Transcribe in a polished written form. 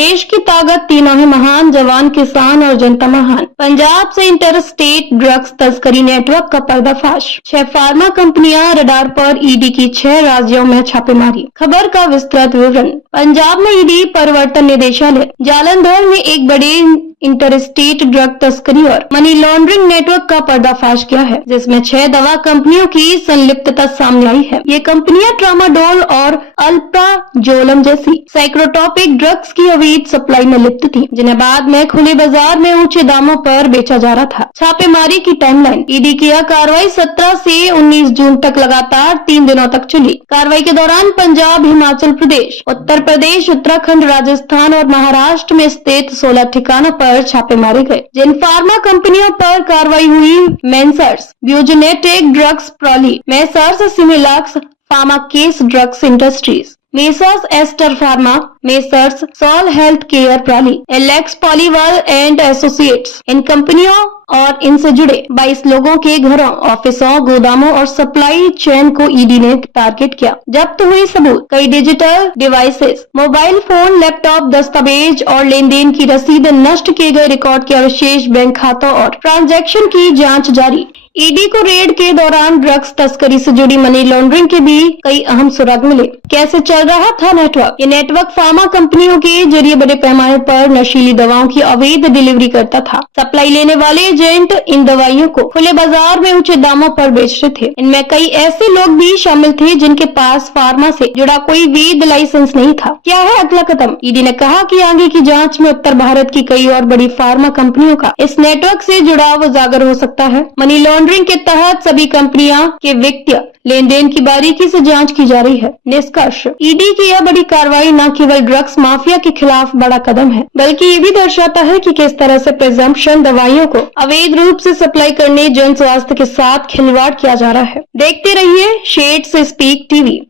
देश की ताकत तीनों है महान, जवान, किसान और जनता महान। पंजाब से इंटरस्टेट ड्रग्स तस्करी नेटवर्क का पर्दाफाश। 6 फार्मा कंपनियां रडार पर, ईडी की 6 राज्यों में छापेमारी। खबर का विस्तृत विवरण। पंजाब में ईडी प्रवर्तन निदेशालय जालंधर में एक बड़े इंटरस्टेट ड्रग तस्करी और मनी लॉन्ड्रिंग नेटवर्क का पर्दाफाश किया है, जिसमें 6 दवा कंपनियों की संलिप्तता सामने आई है। ये कंपनियां ट्रामाडोल और अल्प्राजोलम जैसी साइक्रोटॉपिक ड्रग्स की अवैध सप्लाई में लिप्त थी, जिन्हें बाद में खुले बाजार में ऊंचे दामों पर बेचा जा रहा था। छापेमारी की टाइमलाइन। ईडी की यह कार्रवाई 17 से 19 जून तक लगातार 3 दिनों तक चली। कार्रवाई के दौरान पंजाब, हिमाचल प्रदेश, उत्तर प्रदेश, उत्तराखंड, राजस्थान और महाराष्ट्र में स्थित 16 ठिकानों पर छापे मारे गए। जिन फार्मा कंपनियों पर कार्रवाई हुई, मेसर्स ब्यूजेनेटिक ड्रग्स प्रॉली, मेसर्स सिमिलैक्स फार्माकेस drugs industries, messrs Aster pharma, messrs सॉल हेल्थ केयर प्रॉली, एलेक्स पॉलीवाल एंड एसोसिएट्स। इन कंपनियों और इनसे जुड़े 22 लोगों के घरों, ऑफिसों, गोदामों और सप्लाई चेन को ईडी ने टारगेट किया। जब्त हुई सबूत, कई digital devices, mobile phone, laptop, दस्तावेज और लेन देन की रसीद, नष्ट किए गए रिकॉर्ड के अवशेष, बैंक खातों और ट्रांजैक्शन की जांच जारी। ईडी को रेड के दौरान ड्रग्स तस्करी से जुड़ी मनी लॉन्ड्रिंग के भी कई अहम सुराग मिले। कैसे चल रहा था नेटवर्क? ये नेटवर्क फार्मा कंपनियों के जरिए बड़े पैमाने पर नशीली दवाओं की अवैध डिलीवरी करता था। सप्लाई लेने वाले एजेंट इन दवाइयों को खुले बाजार में ऊंचे दामों पर बेच रहे थे। इनमें कई ऐसे लोग भी शामिल थे जिनके पास फार्मा से जुड़ा कोई वैध लाइसेंस नहीं था। क्या है अगला कदम? ईडी ने कहा कि आगे की जांच में उत्तर भारत की कई और बड़ी फार्मा कंपनियों का इस नेटवर्क से जुड़ाव उजागर हो सकता है। मनी लॉन्ड्रिंग के तहत सभी कंपनियां के वित्तीय लेन देन की बारीकी से जांच की जा रही है। निष्कर्ष, ईडी की यह बड़ी कार्रवाई न केवल ड्रग्स माफिया के खिलाफ बड़ा कदम है, बल्कि ये भी दर्शाता है कि किस तरह से प्रिजम्पशन दवाइयों को अवैध रूप से सप्लाई करने, जन स्वास्थ्य के साथ खिलवाड़ किया जा रहा है। देखते रहिए शेड से स्पीक टीवी।